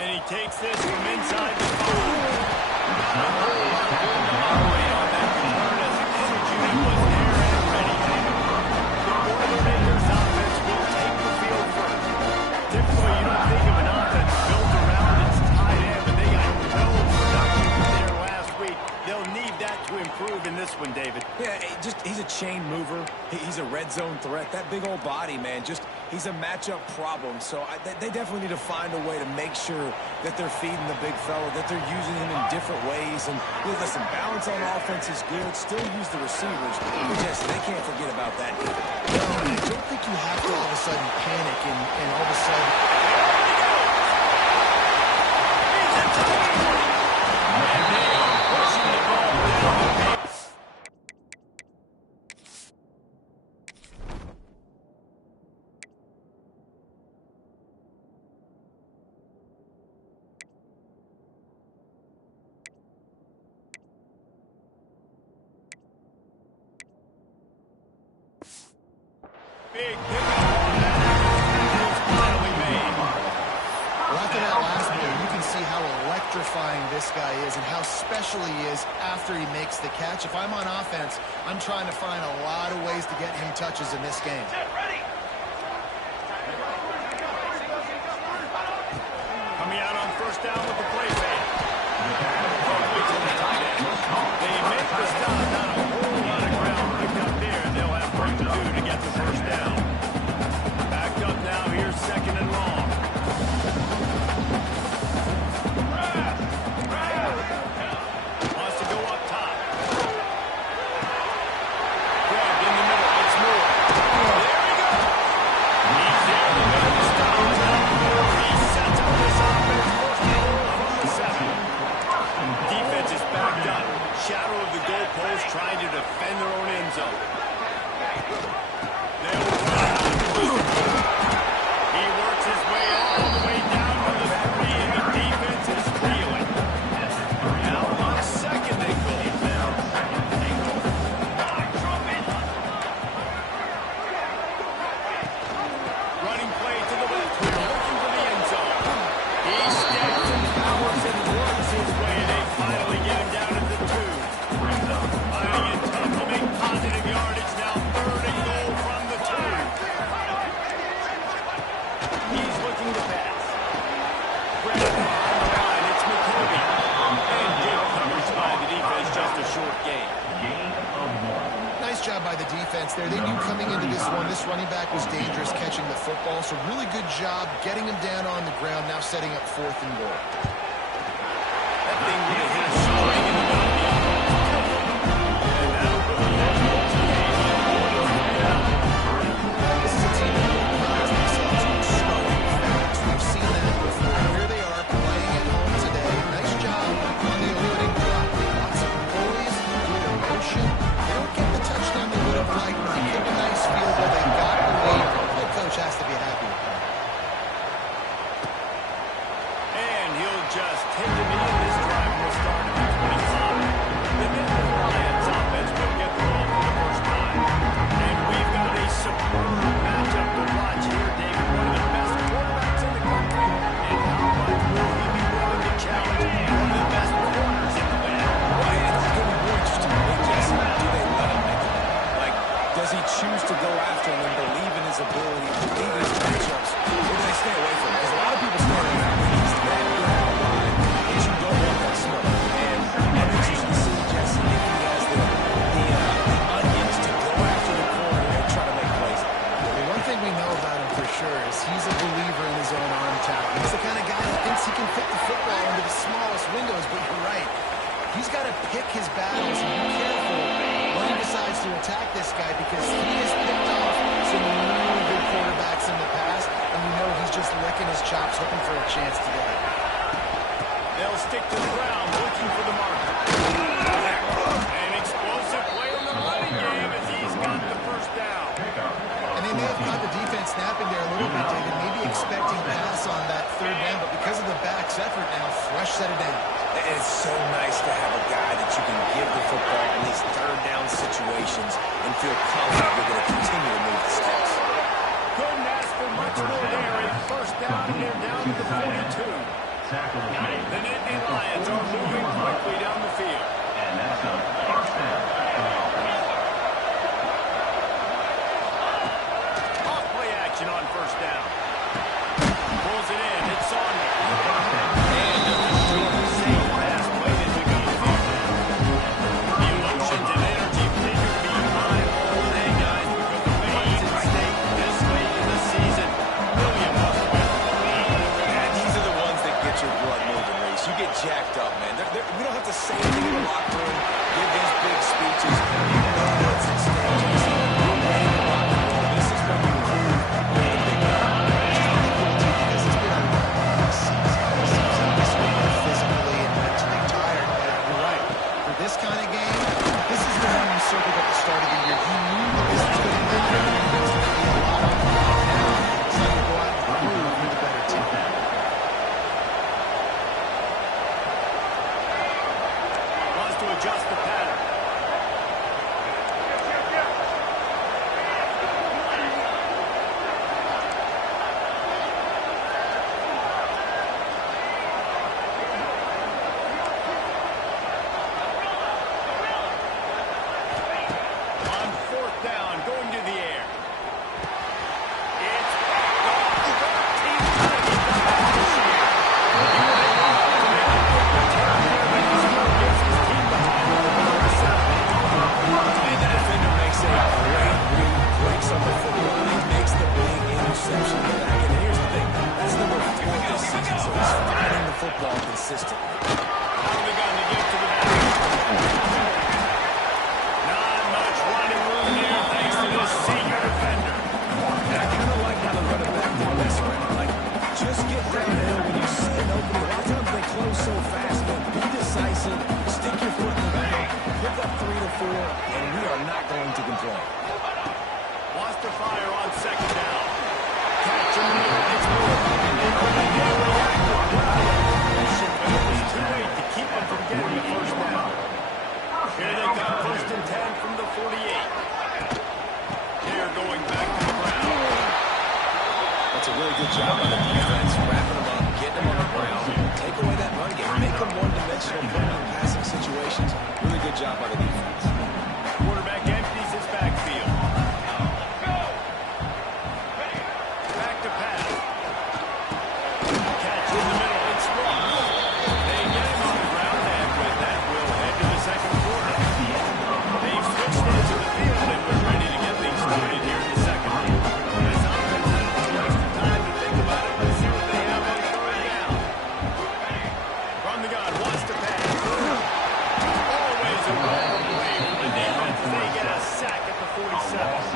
And he takes this from inside the 5. Not a whole lot of room to operate on that return as the coverage unit was there and ready. The Boilermakers offense will take the field first. Typically, you don't think of an offense built around its tight end, but they got no production there last week. They'll need that to improve in this one, David. Yeah, he's a chain mover. He's a red zone threat. That big old body, man, he's a matchup problem. So they definitely need to find a way to make sure that they're feeding the big fella, that they're using him in different ways. And listen, balance on offense is good. Still use the receivers. But yes, they can't forget about that either. No, and I don't think you have to all of a sudden panic and all of a sudden. Big pickup on that. Finally made. Well, after that last play, you can see how electrifying this guy is and how special he is after he makes the catch. If I'm on offense, I'm trying to find a lot of ways to get him touches in this game. Coming out on first down with the play fake. Quickly to the tight end. They make the stop. Not a whole lot of ground picked up there. They'll have work to do to get the first down. Backed up now. Here's second and long. Wants to go up top. Grabbed in the middle. It's Moore. There he goes. He's there to make the stop. He sets up this offense. First down from the 7. Defense is backed up. Shadow of the goalpost trying to defend their own end zone. They'll run out the boot. He works his way all the way down to the 3, and the defense is reeling. Now on second they go. Running play to the left here, looking for the end zone. He steps and powers and works his way, and they finally get him down at the 2. Finding it tough to make positive yardage now. Third and goal from the 2. He's looking to pass. Grab on the line. It's McCoby. And good coverage by the defense. Just a short gain. Nice job by the defense there. They knew coming into this one, this running back was dangerous catching the football. So really good job getting him down on the ground, now setting up 4th and goal. That thing would have hit a string in the middle of the and that'll put the Buffaloes in the This is a team that prides themselves on scoring fast. We've seen that before. Here they are playing at home today. Nice job on the opening drive. Lots of poise, good emotion. They don't get the touchdown they would have liked, but they kick a nice field goal. They got the lead. The coach has to be happy with that. And he'll just take the knee. This drive will start at the 25. The Denver Lions offense will get the ball for the first time. And we've got a superb matchup to watch here, David. One of the best quarterbacks in the country. And how much will he be willing to challenge one of the best corners in the league? Well, it's going to be more interesting to me, Jesse. Do they let him make it? Like, does he choose to go after him and believe in his ability, believe in his matchups, or do they stay away from him? Because a lot of people stay away from him. He's that good at the line that you don't want that smoke. And I'm interested to see, Jesse, if he has the onions to go after the corner and try to make plays. Well, one thing we know about him for sure is he's a believer in his own arm talent. He's the kind of guy that thinks he can fit the football into the smallest windows, but you're right. He's got to pick his battles and be careful when he decides to attack this guy because he has picked off some really good quarterbacks in the past, and we know he's just licking his chops looking for a chance today. They'll stick to the ground, looking for the marker. An explosive play in the running game as he's got the first down. And they may have caught the defense snapping there a little bit, David, maybe expecting pass on that 3rd down, but because of the back's effort now, fresh set it down. And it's so nice to have a guy that you can give the football in these 3rd down situations and feel confident you're going to continue to move the sticks. Couldn't ask for much more there. A first down, and they're down to the 42. The Nittany Lions are moving quickly down the field. And that's a first down. Off play action on first down. Pulls it in. It's Saunders. And just a short, safe pass played as we go to field now. The emotions and energy figure to be high all day, guys, because the weight's at stake this late in the season. Really a must-win. Yeah, these are the ones that get your blood moving, Reese. You get jacked up, man. We don't have to say anything in the locker room, give these big speeches. You know what's at stake, Jason. You're ready in the locker room. This is when you prove you're the big guy. Because it's been a long season. This week they're physically and mentally tired. But you're right. For this kind of game, this is the one you circled at the start of the year. You knew that this was going to matter. It's going to be a lot of fun. Now it's time to go out and prove you're the better team. Wants to adjust the pattern. On fourth down, going to the air. It's picked off. 13 times he's done that this year. He was able to make a quick return there, but he still gets his team behind him for the reception. And the defender makes a great read, breaks up the football, and he makes the big interception in the back. And here's the thing, that's number 4 this season, so he's finding the football consistently. Out of the gun to give to the back. Not much running room here thanks to this senior defender. And I kind of like how the running back did this, right? Like, just get downhill when you see an opening. A lot of times they close so fast, man. Be decisive, stick your foot in the middle, pick up 3 to 4, and we are not going to complain. Wants to fire on second down. Catch him in the middle. It's moving. And they only get a reactive well. But it was too late to keep him from getting the first down. Here they come, first and 10 from the 48. They're going back to the ground. That's a really good job by the defense, wrapping them up, getting them on the ground, take away that run game, make them one-dimensional, put them in passing situations. Really good job by the defense. Quarterback empties his backfield. Back to pass. Catch in the middle. It's Ross. They get him on the ground, and with that, we'll head to the second quarter. They've switched into the field, and we're ready to get things started here in the second. This offense had a little extra time to think about it. Let's see what they have on third down. From the gun, wants to pass. Always a welcome play from the defense as they get a sack at the 47.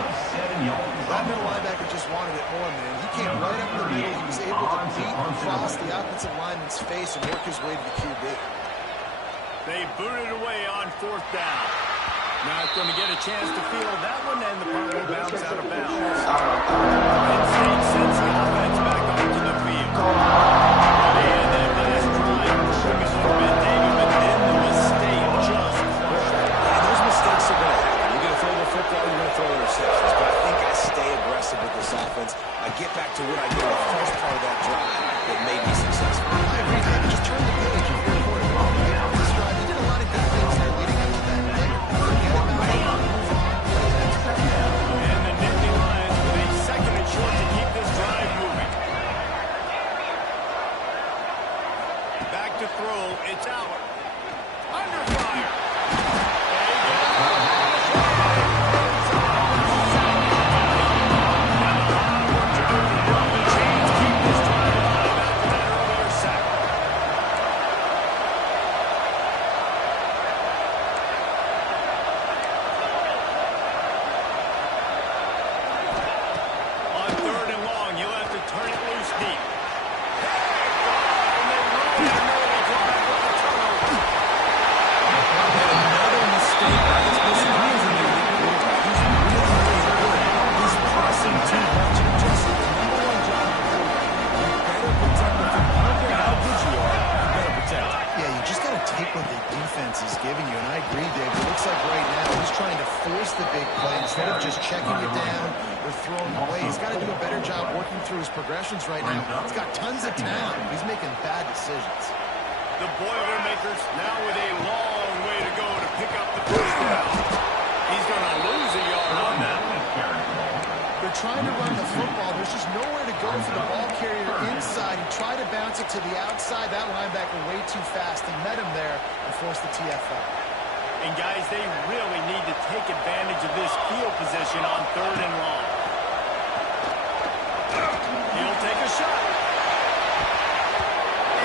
That middle linebacker just wanted it more, man. He came right up the middle. He was able to beat across the offensive lineman's face and work his way to the QB. They booted away on fourth down. Not going to get a chance to field that one, and the punt will bounce out of bounds. Penn State sends the offense back onto the field. And that last drive took a little bit, David, but then the mistake just crushed it. And those mistakes are going to happen. You're going to throw the football, you're going to throw interceptions. But I think I stay aggressive with this offense. I get back to what I did the first part of that drive that made me successful. I agree, David. Just turn the page. If you're quarterback, this drive, you did a lot of good things there leading up to that. Forget about it. Move on. Play the next play. And the Nittany Lions with a second and short to keep this drive moving. Back to throw. It's out. Under fire. On third and long, you'll have to turn it loose deep. And they run an early drive with the turnover. Another mistake by this missing hands in there. He's really good. He's pressing too much. And Jesse, the number one job of the quarterback, you better protect the football. I don't care how good you are, you better protect it. Yeah, you just got to take what the defense is giving you. And I agree, Dave. It looks like right now he's trying to force the big play instead of just checking it down or throwing away. He's got to do a better job working through his progressions right now. He's got tons of talent. He's making making bad decisions. The Boilermakers now with a long way to go to pick up the first down. He's going to lose a yard on that one. They're trying to run the football. There's just nowhere to go for the ball carrier inside. He tried to bounce it to the outside. That linebacker way too fast. He met him there and forced the TFL. And, guys, they really need to take advantage of this field position on 3rd and long. He'll take a shot.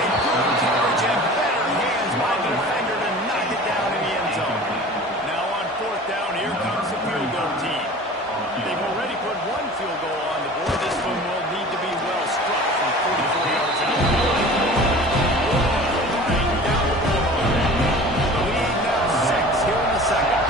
A good coverage and better hands by the defender to knock it down in the end zone. Now on 4th down, here comes the field goal team. They've already put one field goal on the board. This one will need to be well struck from 44 yards out. Right down the goal line. The lead now 6 here in the second.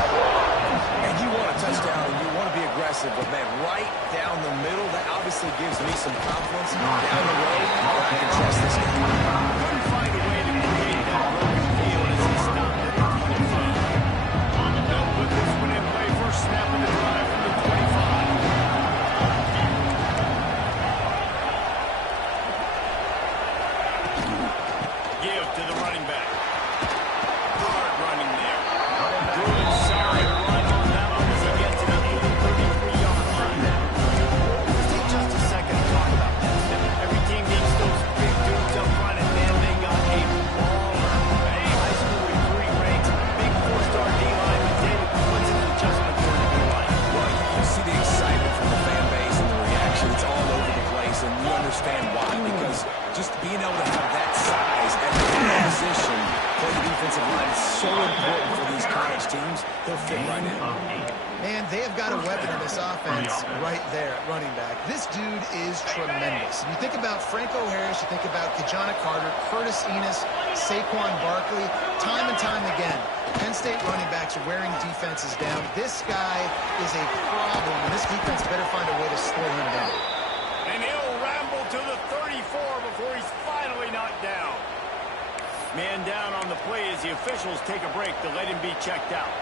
And you want a touchdown and you want to be aggressive, but, man, right down the middle, that obviously gives me some confidence down the road that I can trust this guy. Couldn't find a way to create that broken field as he stopped at the 25. They'll put this one in play. First snap of the drive from the 25. Give to the running back. Hard running there. Good solid run on that one as he gets to the 33-yard line. Let's take just a second to talk about that. Every team needs those big dudes up front, and man, they got a baller. A high school recruiting ranks, big 4-star D-line. David, what's his adjustment going to be like? Well, you see the excitement from the fan base and the reaction. It's all over the place, and you understand why. Because just being able to have that size at the position for the defensive line is so important for these college teams. He'll fit right in. Man, they have got a weapon in this offense right there at running back. This dude is tremendous. You think about Franco Harris, you think about Kajana Carter, Curtis Enos, Saquon Barkley, time and time again. Penn State running backs are wearing defenses down. This guy is a problem, and this defense better find a way to slow him down. And he'll ramble to the 34 before he's finally knocked down. Man down on the play as the officials take a break to let him be checked out.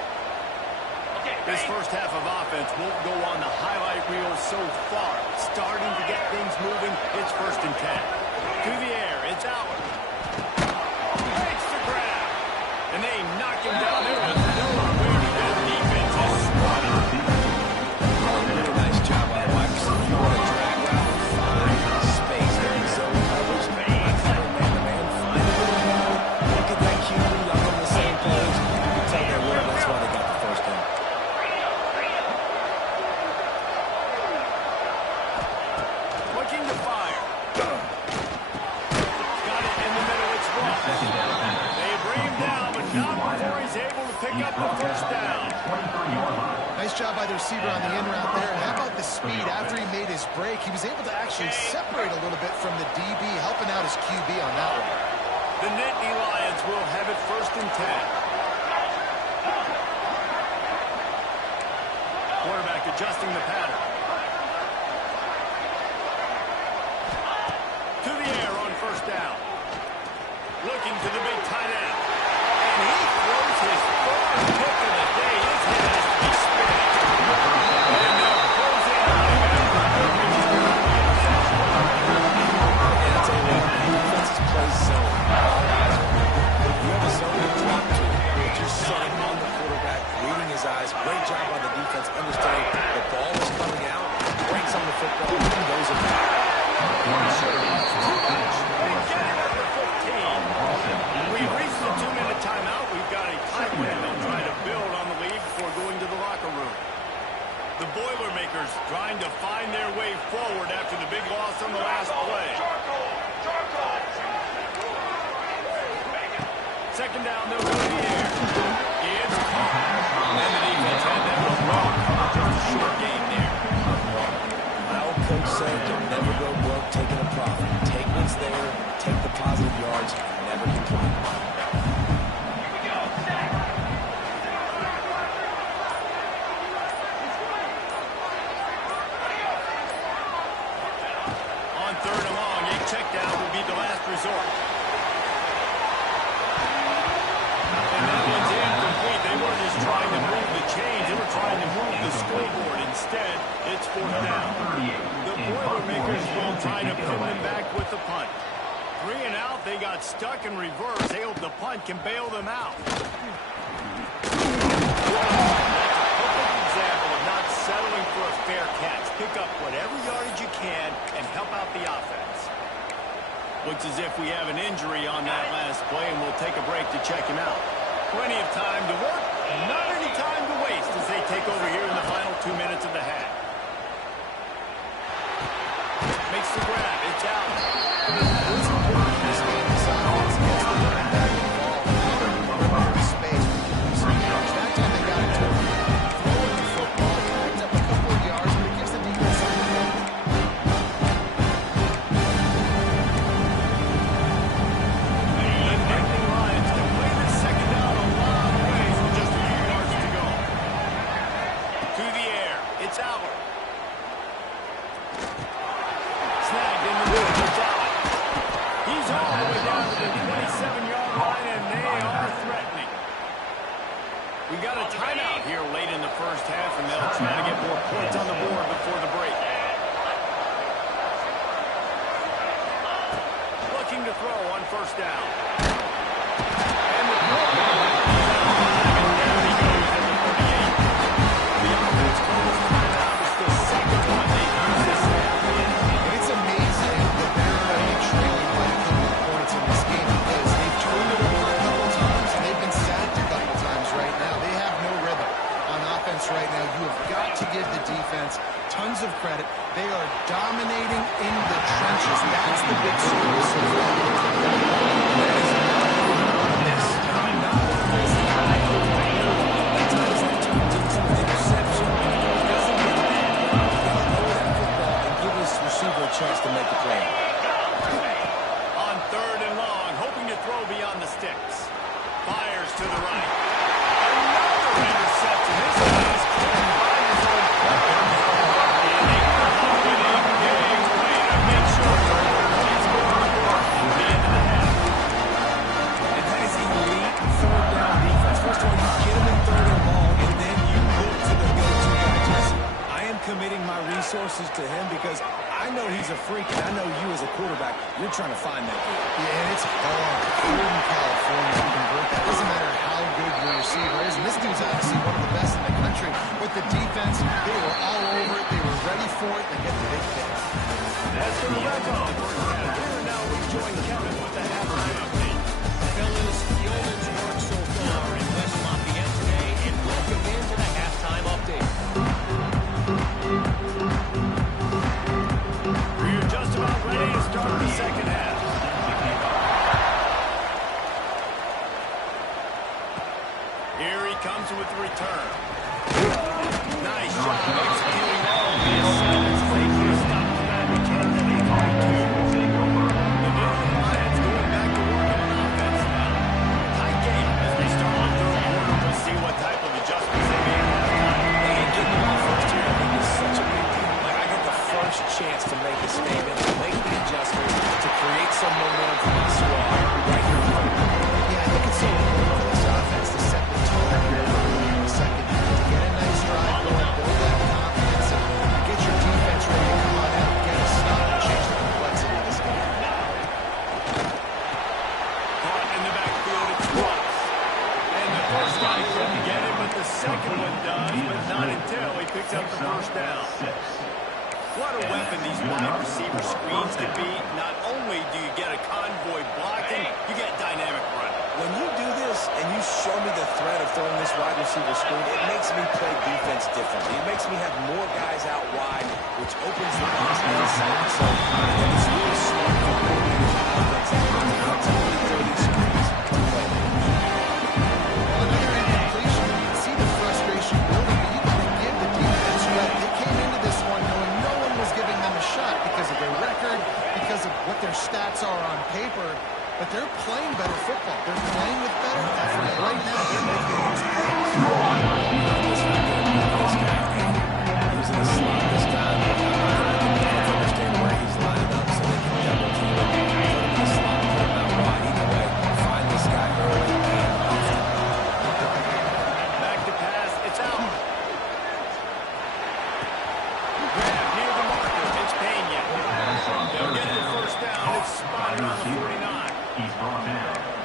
This first half of offense won't go on the highlight reel so far. Starting to get things moving. It's 1st and 10. To the air. It's Howard. Makes the grab. And they knock him down there with nowhere to go. Defense is swatted. Really nice job by the wide receiver. You want to drag out and find space there in zone coverage. Man-to-man, find a little hole. Look at that QB. Y'all on the same page. You can tell they're well. That's why they got the first down. Looking to fire. Got it in the middle. It's Ross. They bring him down, but not before he's able to pick up the first down. Nice job by the receiver on the in route there. And how about the speed after he made his break? He was able to actually separate a little bit from the DB, helping out his QB on that one. The Nittany Lions will have it 1st and 10. Quarterback adjusting the pattern. To the air on 1st down. Looking to the big tight end. And he throws his first pick of the day. His head has to be spinning. And now goes in on him after a good return on the interception. And I'll tell you what, defenses play zone. If you have a zone to drop to, but you're setting on the quarterback, reading his eyes. Great job on the defense, understanding the ball is coming out, breaks on the football, and goes in there. We've reached the 2-minute timeout. We've got a tight one. They'll try to build on the lead before going to the locker room. The Boilermakers trying to find their way forward after the big loss on the last play. 2nd down, they'll go to the air. It's caught. And the defense had that one well covered. Just a short game there. My old coach said, "Don't never go broke taking a profit. Take what's there, take the positive yards, and never complain." On 3rd and long, a check down would be the last resort. And that one's incomplete. They weren't just trying to move the chains. They were trying to move the scoreboard. Instead, it's 4th down. The Boilermakers will try to pin them back with the punt. 3 and out, they got stuck in reverse. They hope the punt can bail them out. Perfect example of not settling for a fair catch. Pick up whatever yardage you can and help out the offense. Looks as if we have an injury on that last play, and we'll take a break to check him out. Plenty of time to work, not any time to waste as they take over here in the final 2 minutes of the half. Makes the grab. It's out. What's important in this game is offense gets the running back involved out of the perimeter space. That time they got into it. Throwing the football, picked up a couple of yards, but it gives the defense something to do. The Nittany Lions can play this second down a long ways with just a few yards to go. To the air. It's Albert. Snagged in the middle. It's Allen. He's all the way down to the 27-yard line, and they are threatening. We got a timeout here late in the first half, and they'll try to get more points on the board before the break. Looking to throw on first down. And the throw. Down he goes at the 38. The offense calls timeout. It's the second one they've used this half. And it's amazing that they're only trailing by a couple of points in this game because they've turned it over a couple times and they've been sacked a couple times right now. They have no rhythm on offense right now. You have got to give the defense tons of credit. They are dominating in the trenches. That's the big story so far. Chance to make the play. On 3rd and long, hoping to throw beyond the sticks. Fires to the right. Another interception. This time is cleared by his own player. And they come up with a big way to make sure points go on the board at the end of the half. And that is elite 3rd down defense. First of all, you get them in 3rd and long, and then you look to the go-to guy. Jesse, I am committing my resources to him because I know he's a freak, and I know you as a quarterback, you're trying to find that kid. Yeah, and it's hard here in California to convert that. Doesn't matter how good your receiver is. And this dude's obviously one of the best in the country. But the defense, they were all over it. They were ready for it. They get the big pick. That's going to wrap up the first half. Here now we join Kevin with the halftime update. Fellas, yeoman's work so far in West Lafayette today, and welcome into the halftime update. We're just about ready to start the second half. Here he comes with the return. Nice job executing all of the assignments. They put a stop to that return to the 32. The Nittany Lions going back to work on offense now. Tight game as they start on third quarter. We'll see what type of adjustments they make at halftime. They ain't getting the ball first here. I think it's such a big deal. Like, I get the first chance to make a statement, to make the adjustments, to create some momentum for my squad right here. Yeah, I think it's so important for this offense to set the tone here early in the second half, to get a nice drive going, build that confidence, and get your defense ready to come on out and get a stop and change the complexity of this game. Caught in the backfield, it's Brooks. And the first guy couldn't get it, but the second one does, but not until he picks up the first down. What a weapon these wide receiver screens can be. Not only do you get a convoy blocking, you get dynamic running. When you do this and you show me the threat of throwing this wide receiver screen, it makes me play defense differently. It makes me have more guys out wide, which opens the box inside. So I think it's really smart for coordinators and offense to really throw these screens to play. Another incompletion. You can see the frustration building, but you got to give the defense credit. They came into this one knowing no one was giving them a shot because of their record, because of what their stats are on paper. But they're playing better football. They're playing with better effort. Right now, they're making those plays. He's in the slot this time. I understand where he's lining up so they can double team him. Put him in the slot, put him out wide. Either way, find this guy early and often. Back to pass, it's out. Grab near the marker, it's Pena. They'll get the first down, it's spotted on on the 49.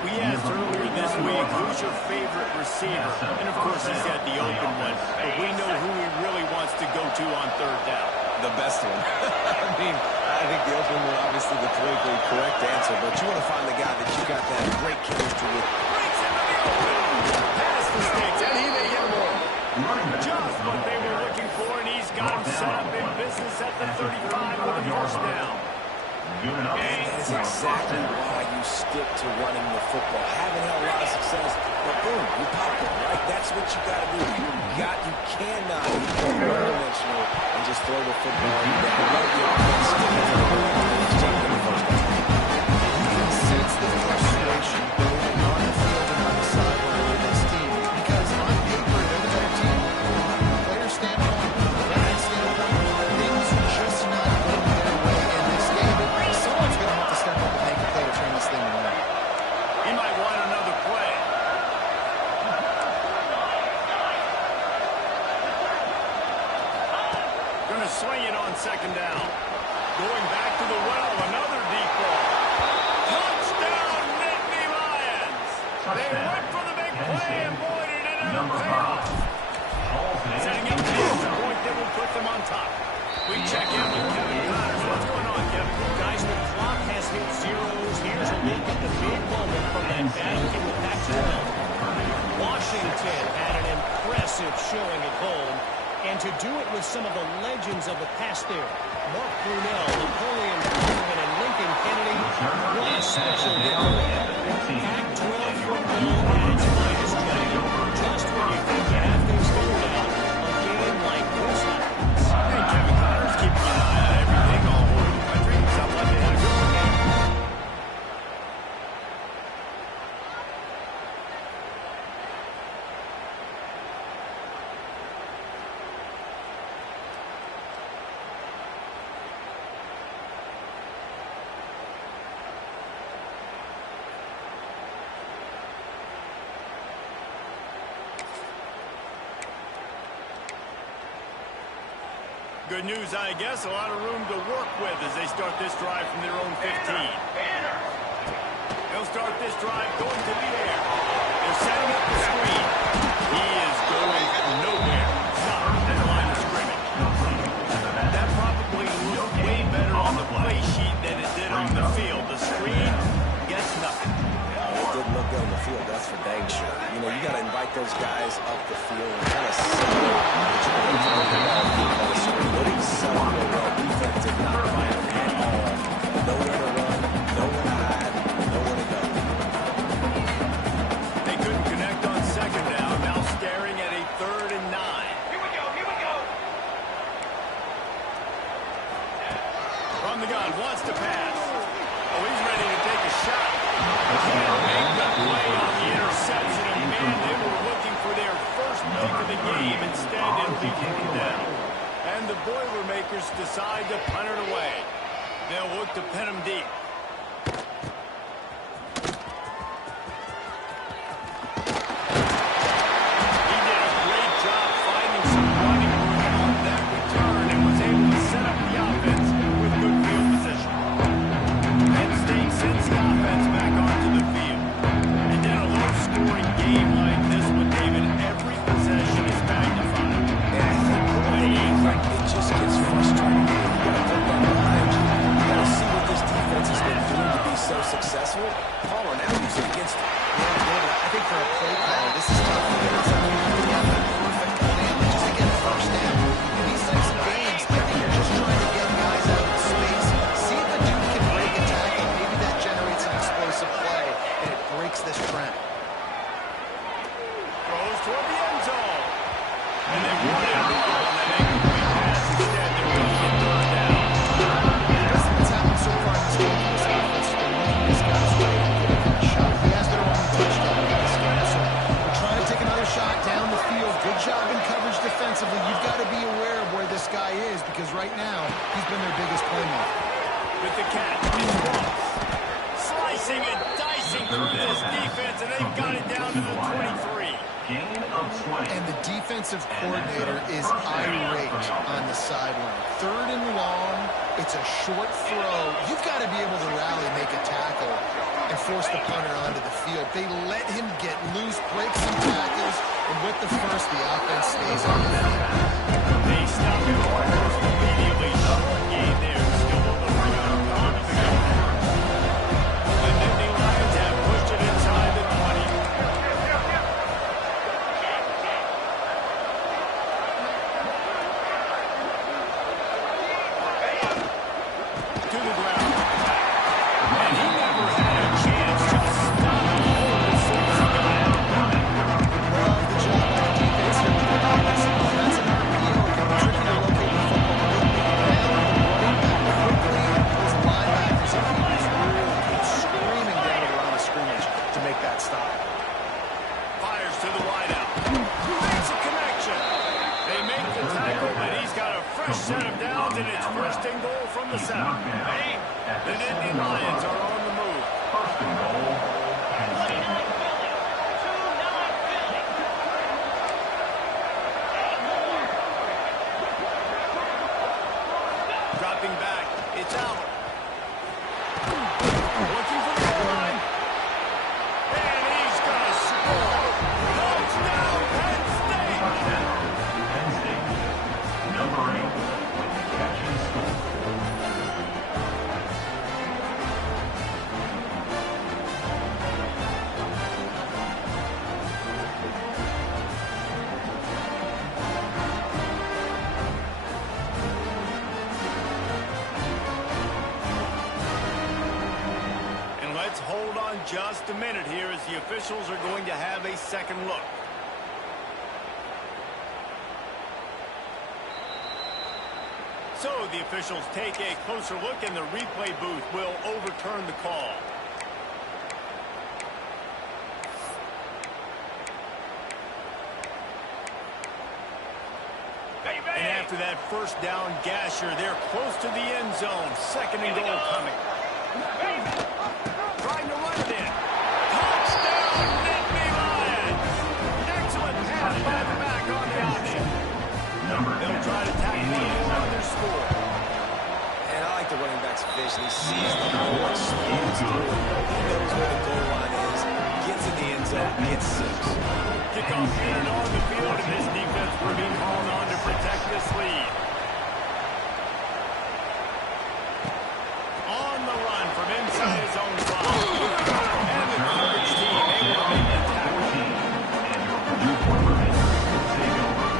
We asked earlier this week, who's your favorite receiver? And, of course, he said the open one. But we know who he really wants to go to on third down. The best one. I mean, I think the open one, obviously the politically correct answer, but you want to find the guy that you got that great chemistry with. Breaks into the open. Pass mistakes, and he may get more. Just what they were looking for, and he's got him set up in business at the 35 with a first down. And that's exactly why you stick to running the football. Haven't had a lot of success, but boom, you pop it, right? That's what you got to do. You cannot go one-dimensional and just throw the football down. Let the offense stick it to the run. The first down. You can sense the frustration building on the field and on the sideline with this team. Because on paper, they're the better team. From a player standpoint, from a veteran standpoint, things are just not going their way in this game. But someone's going to have to step up and make a play to turn this thing around. He might want another play. Going to swing it on second down. Going back to the well, another deep ball. Touchdown, Nittany Lions. They went for the big play, and boy, did it end up paying off. Setting up the extra point that will put them on top. We check in with Kevin Connors. What's going on, Kevin? Guys, the clock has hit zeros. Here's a look at the big moment from that battle in the Pac-12. Washington had an impressive showing at home, and to do it with some of the legends of the past there. Mark Brunell, Napoleon Coleman, and Lincoln Kennedy. What a special victory. Pac-12 football at its finest today. Just when you think you have things figured out, a game like this happens. Hey, Kevin Connors keeping an eye on everything all over the country. Sounds like they had a good game. Good news, I guess. A lot of room to work with as they start this drive from their own 15. They'll start this drive going to the air. They're setting up the screen. He is going nowhere. Stop at the line of scrimmage. That probably looked way better on the play sheet than it did on the field. The screen gets nothing. It didn't look good on the field, that's for dang sure. You know, you got to invite those guys up the field and kind of set up what you're going to do on the screen. They didn't set up real well. Defense did not find them at all. Nowhere to run, nowhere to hide, nowhere to go. They couldn't connect on second down. Now staring at a 3rd and 9. Here we go. From the gun, wants to pass. Oh, he's ready to take a shot. Can't make the play on the interception. And man, they were looking for their first pick of the game. Instead, it'll be 4th down. And the Boilermakers decide to punt it away. They'll look to pin him deep. He did a great job finding some running room on that return and was able to set up the offense with good field position. Penn State sends the offense back onto the field. And in a low-scoring game like this one, David, every possession is magnified. And I think it just gets frustrating. You got to put that behind you. You got to see what this defense has been doing to be so successful. Call an out against it. Yeah, David, I think for a play caller, this is tough. It's like you have to have a perfect plan just to get a first down. In these types of games, I think you're just trying to get guys out of space. See if the dude can break a tackle. Maybe that generates an explosive play, and it breaks this trend. Throws toward the end zone. And they want it on that incomplete pass. Instead, they're going to get third down. That's what's happened so far in this game for this offense. They're leaving these guys ready to get a shot. He has their only touchdown in this game, so we're trying to take another shot down the field. Good job in coverage defensively. You've got to be aware of where this guy is because right now he's been their biggest playmaker. With the catch, it's Ross. Slicing and dicing through this defense, and they've got it down to the 23. And the defensive coordinator is irate on the sideline. 3rd and long. It's a short throw. You've got to be able to rally, make a tackle, and force the punter onto the field. They let him get loose, break some tackles, and with the first, the offense stays on the field. They stop him almost immediately. Short gain there. Still able to bring out a lot of the gun. And then the Lions have pushed it inside the 20. To the ground. And he never had a chance to stop the hole as soon as he got out. Love the job by the defense here with the Lions. That's an RPO. It can be tricky to locate the football. They look down the running back quickly. Those linebackers and keepers really came screaming down to the line of scrimmage to make that stop. Fires to the wideout. Makes a connection. They make the tackle, and he's got a fresh set of downs, and it's first and goal from the 7. The Nittany Lions are on the move. First and goal, Kansas. Dropping back. It's out. Looking for the line. And he's going to score. Touchdown, Penn State. Penn State, number 8, with the catch and score. And let's hold on just a minute here as the officials are going to have a second look. So the officials take a closer look, and the replay booth will overturn the call. And after that first down gasher, they're close to the end zone. Second and goal coming. Trying to run it in. Touchdown, Nittany Lions! Excellent pass by the back on the option. They'll try to tack one more on their score. And I like the running back's vision. He sees the ball, slows through. He knows where the goal line is. Gets in the end zone, gets 6. Kickoff unit on the field, and this defense will be called on to protect this lead. On the run from inside his own 5. And the coverage team able to make the tackle.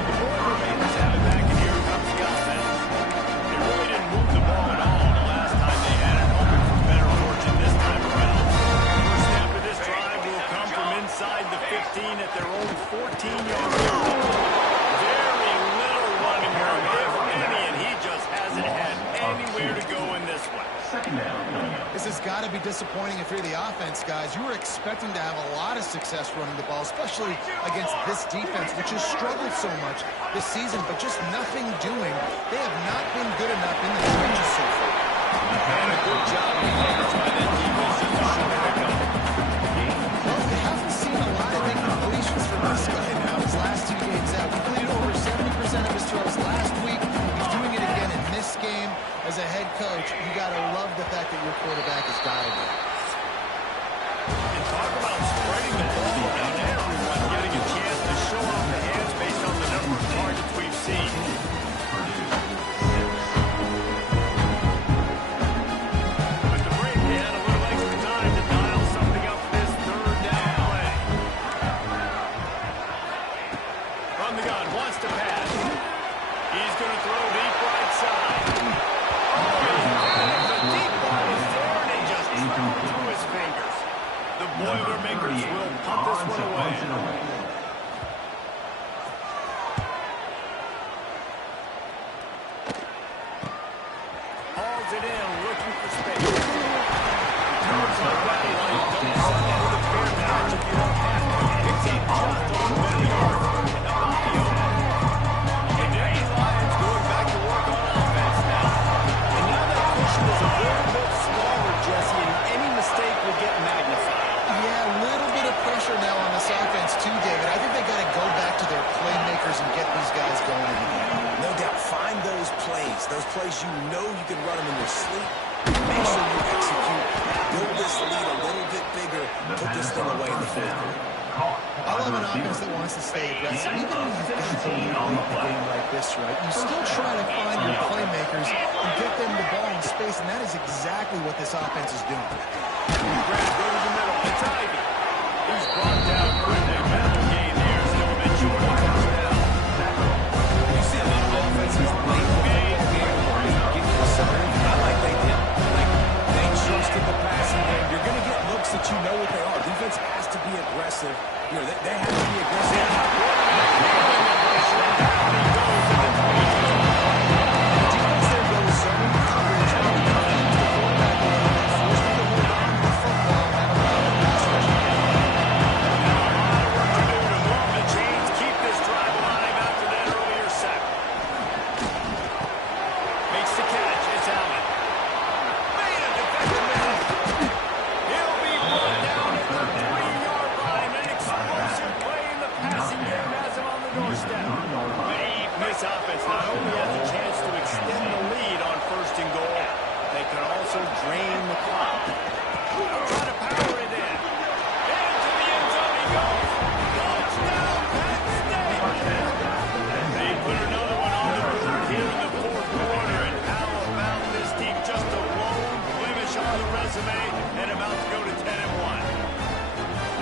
The Boilermakers have it back, and here comes the offense. They really didn't move the ball at all the last time they had it, hoping for better fortune this time around. First snap of this drive will come from inside the 15 at their own 14-yard line. Very little running room, if any, and he just hasn't had anywhere to go in this one. Second down coming up. This has got to be disappointing if you're the offense, guys. You were expecting to have a lot of success running the ball, especially against this defense, which has struggled so much this season, but just nothing doing. They have not been good enough in the trenches so far. And a good job of coverage by that defense just to shut it up. Well, we haven't seen a lot of big completions from this guy now. His last 2 games out, he completed over 70% of his throws last week. He's doing it again in this game. As a head coach, you got to love the fact that your quarterback is guiding. And talk about spreading the ball out. Everyone getting a chance to show off the hands based on the number of targets we've seen. With the break, they had a little extra time to dial something up for this third down play. From the gun, wants to pass. He's going to throw deep right side. The deep ball is there, and he just dropped through his fingers. The Boilermakers will punt this one away. Hauls it in, looking for space. Returns like that, like don't send it with a fair match if you don't have to. Picks up just a little bit of yard and up on the open. The Nittany Lions going back to work on offense now. And now that cushion is a little bit smaller, Jesse, and any mistake will get magnified. Yeah, a little bit of pressure now on this offense too, Dave. bigger, put this thing away in the fourth quarter. I love an offense that wants to stay aggressive. Even when you've got the lead late in the game like this, right, you still try to find your playmakers and get them the ball in space, and that is exactly what this offense is doing. Grab goes in the middle. It's Ivy. He's brought down for a mental gain there. Still a bit short of touchdown. You see a lot of offenses late in the football game get conservative, not like they did. Like, they trusted the passing game. You're going to get looks that you know what they are. Defense has to be aggressive. You know, they have to be aggressive. Offense not only has a chance to extend the lead on first and goal, they can also drain the clock. They'll try to power it in. Into the end zone he goes. Touchdown, Penn State. They put another one on the board here in the fourth quarter. And how about this team? Just a lone blemish on the resume and about to go to 10-1.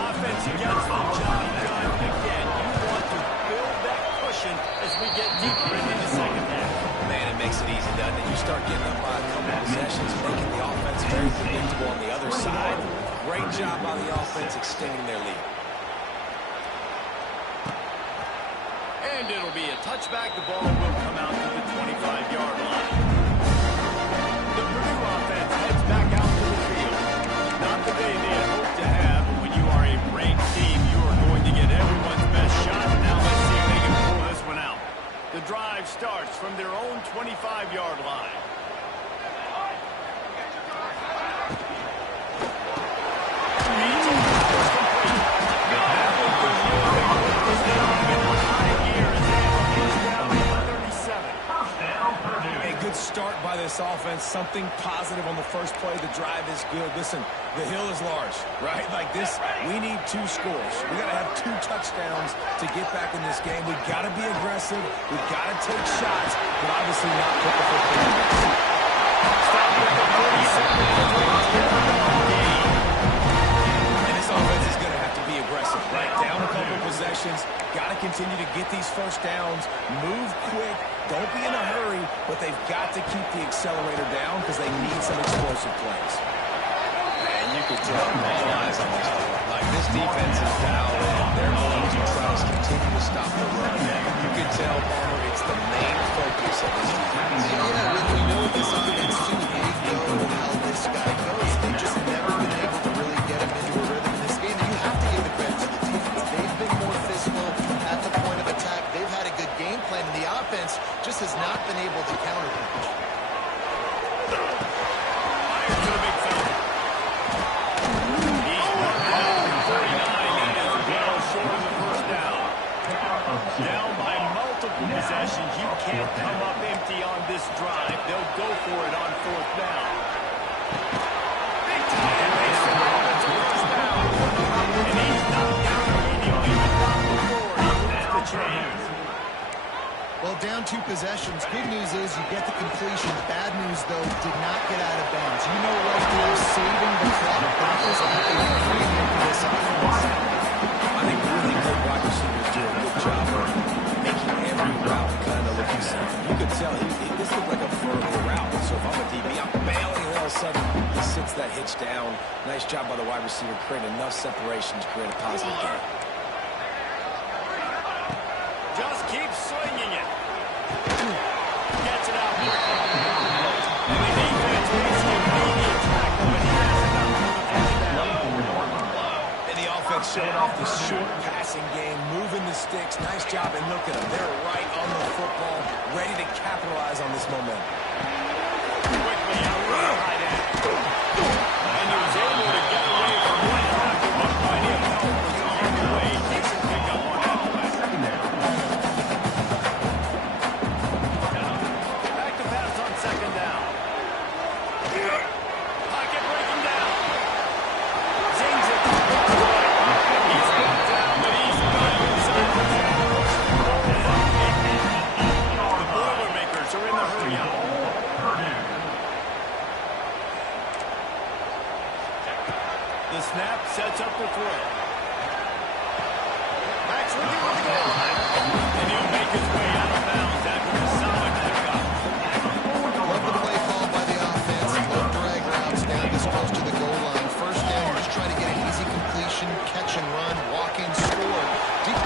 Offense gets the job done again. You want to build that cushion as we get deeper into the second half. Man, it makes it easy, doesn't it? You start getting up by a couple of possessions, making the offense very predictable on the other side. Great job by the offense extending their lead. And it'll be a touchback. The ball will come out to the 25-yard line. The Purdue offense heads back out to the field. Not the day they had hoped to have, but when you are a ranked team, you are going to get everyone's best shot. Now let's see if they can pull this one out. The drive starts from their own 25-yard line. A good start by this offense. Something positive on the first play. The drive is good. Listen, the hill is large, right? Like this, we need 2 scores. We got to have 2 touchdowns to get back in this game. We got to be aggressive. We got to take shots, but obviously not put the football in. Stop with the 47. And this offense is going to have to be aggressive, right? Down a couple possessions. Got to continue to get these first downs. Move quick. Don't be in a hurry, but they've got to keep the accelerator down because they need some explosive plays. And you can tell all eyes on this one. Like, this defense is dialed in. They're going to try to continue to stop the run. You can tell, Palmer, it's the main focus of this defense. Yeah, when we know this offense too, they know how this guy goes. They've just never been able to really get him into a rhythm in this game. And you have to give the credit to the defense. They've been more physical at the point of attack. They've had a good game plan, and the offense just has not been able to counterpunch. Fires to the big fella. He's brought down for 39 and is well short of the first down. Down by multiple possessions. You can't come up empty on this drive. They'll go for it on fourth down. Big time. Makes the offense first down. And he's knocked down immediately. But not before he moves the chains. Well, down 2 possessions. Good news is you get the completion. Bad news, though, did not get out of bounds. You know right now, saving the clock. That is a premium for this offense. I think really good wide receivers do a good job of making every route kind of look the same. You could tell this looked like a vertical route. So if I'm a DB, I'm bailing, and all of a sudden he sits that hitch down. Nice job by the wide receiver, creating enough separation to create a positive game. Just keep swinging it. Gets it out. And the defense makes the immediate tackle, but he has enough for the touchdown. And the offense showing off the short passing game, moving the sticks. Nice job, and look at them. They're right on the football, ready to capitalize on this momentum. Quickly out right at it. And he was able to get away from one tackle, but plenty of help was on the way. Takes a pickup on that play. Back to pass on second down. Pocket breaking down. Zings snap, sets up the throw. Backs with the goal line. And he'll make his way out of bounds after a solid pickup. Love the play called by the offense. Low drag routes down this close to the goal line. First down, you're just trying to get an easy completion, catch and run, walk in, score. And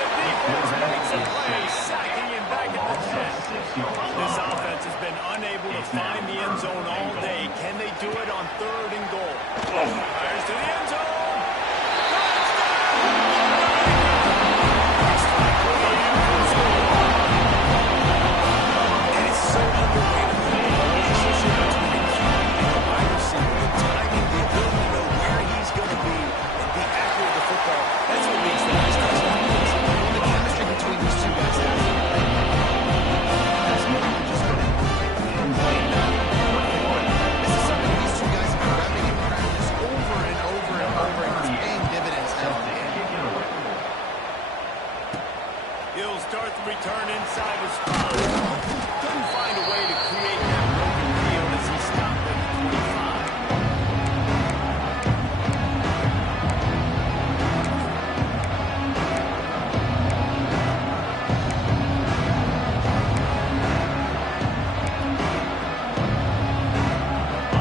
the defense makes a play, sacking him back at the 10. This offense has been unable to find the end zone all day. Can they do it on 3rd and goal? Fires to the end zone. And it's so underrated. The relationship between the QB and the wide receiver, the timing, the ability to know where he's going to be and be accurate with the football, that's what makes the nice touchdown plays. The chemistry between these two guys has to be great. That's more than just good at playing now. This is something these two guys have been repping in practice over and over and over, and it's paying dividends now in the game. He'll start the return inside his 5. Couldn't find a way to create that broken field as he stopped at the 25.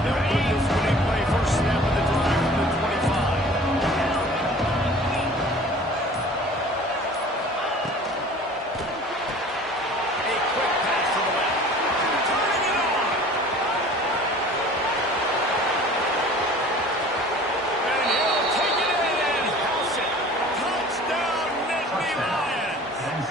They'll put this one in play first snap of the drive from the 25. A quick pass to the left. Turning it on. And he'll take it in and house it. Touchdown, Nittany Lions.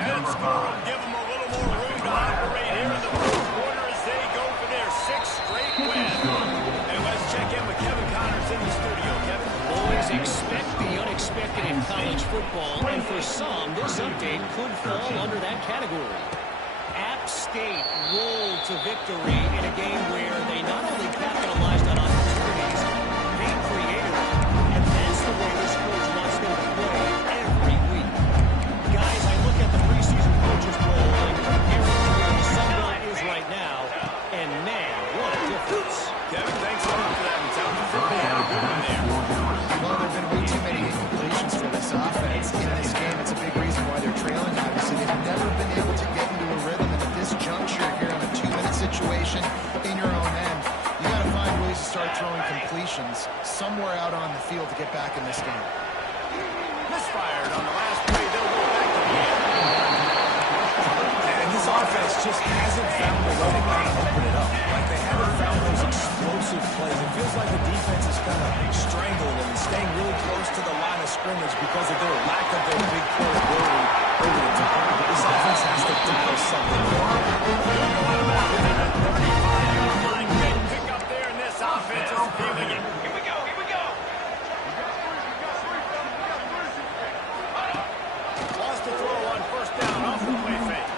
And score will give them a little more room to operate here in the fourth quarter as they go for their 6th straight win. And let's check in with Kevin Connors in the studio. Kevin? Always expect the unexpected in college football, and for some, this update could fall under that category. App State rolled to victory in a game where they not only capitalized on opportunities, they created them. And that's the way this coach wants them to play every week. Guys, I look at the preseason coaches poll and compare it to where the Sun Belt is right now, and man, what a difference. Kevin, thanks a lot for that. It sounds as if they had a good one there. Well, there have been way too many incompletions for this offense. In this game, it's a big reason why they're trailing, obviously. They've never been able to get into a rhythm, and at this juncture here in a 2-minute situation in your own end, you got to find ways to start throwing completions somewhere out on the field to get back in this game. Misfired on the last play. They'll go back to the end. And this offense just hasn't found a way to kind of open it up. Like they haven't found those explosive plays. It feels like the defense is kind of strangling them and staying really close to the line of scrimmage because of their lack of their big play ability over the top. This offense has to dial something. Big pick up there, and this offense is feeling it. Here we go, here we go. Lost the throw on first down off the play fake.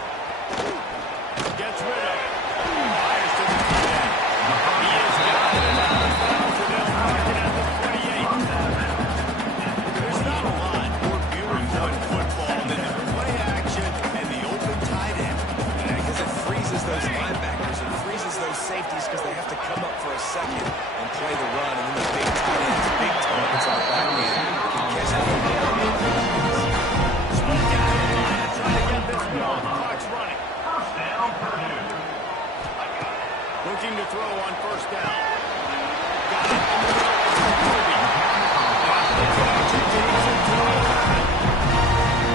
Gets rid of it. Fires to the tight end. He is got it out of bounds, and they'll mark it at the 28. There's not a lot more beautiful in football than the play action and the open tight end. Because it freezes those linebackers. It freezes those safeties because they have to come up for a second and play the run. And then the big tight ends, big targets on the back end can catch the football. Split down the line, trying to get this ball. The clock's running. Looking to throw on first down. Got it in the middle.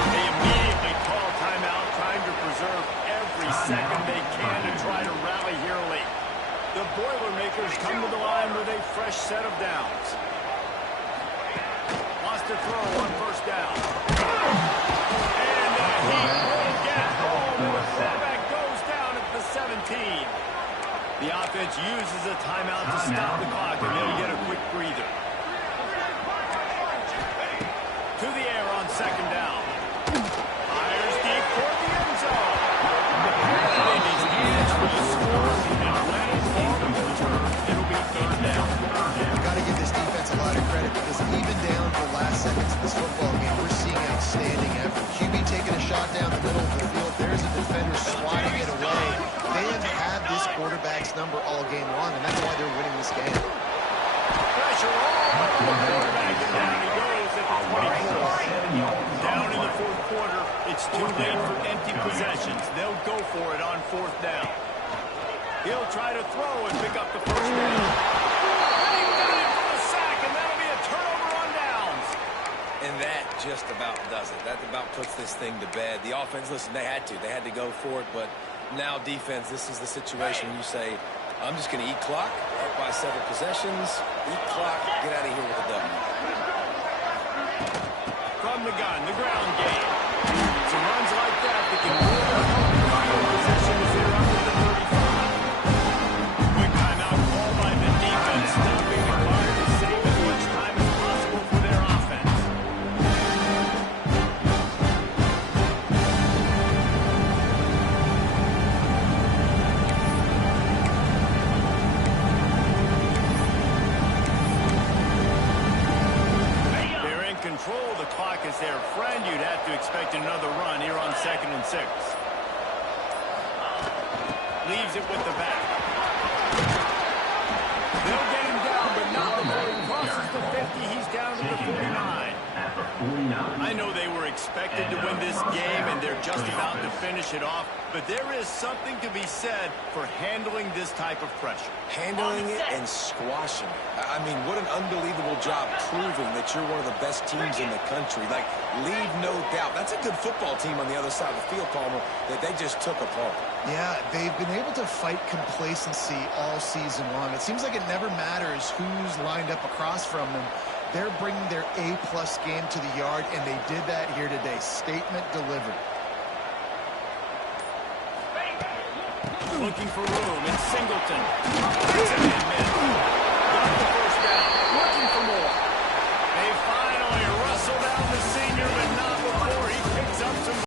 They immediately call timeout, trying to preserve every second they can to try to rally here late. The Boilermakers come to the line with a fresh set of downs. Lost to throw on first down. And he will get home. The quarterback goes down at the 17. The offense uses a timeout to stop the clock, and they'll get a quick breather. To the air on second down. Fires deep toward the end zone. And his hands for the score, and let it fall to the return. It'll be third down. You've got to give this defense a lot of credit because even down to the last seconds of this football game, we're seeing outstanding effort. QB taking a shot down the middle of the field. There's a defender swatting it away. They have had this quarterback's number all game long, and that's why they're winning this game. Pressure all too late for empty possessions. They'll go for it on 4th down. He'll try to throw and pick up the first down. He got it for the sack, and that'll be a turnover on downs. And that just about does it. That about puts this thing to bed. The offense, listen, they had to go for it, but now defense, this is the situation where you say, I'm just going to eat clock, up by several possessions, eat clock, get out of here with a W. From the gun, the ground game. Some runs like that can really help the possession as they're under the 35. Quick timeout called by the defense, stopping the clock to save as much time as possible for their offense. Control the clock as their friend. You'd have to expect another run here on 2nd and 6. Leaves it with the back. They'll get him down, but not before he crosses the 50. He's down to the 49. I know they were expected to win this game, and they're just about to finish it off, but there is something to be said for handling this type of pressure. Handling it and squashing it. I mean, what an unbelievable job proving that you're one of the best teams in the country. Like, leave no doubt. That's a good football team on the other side of the field, Palmer, that they just took apart. Yeah, they've been able to fight complacency all season long. It seems like it never matters who's lined up across from them. They're bringing their A-plus game to the yard, and they did that here today. Statement delivered. Looking for room. It's Singleton. It's a man.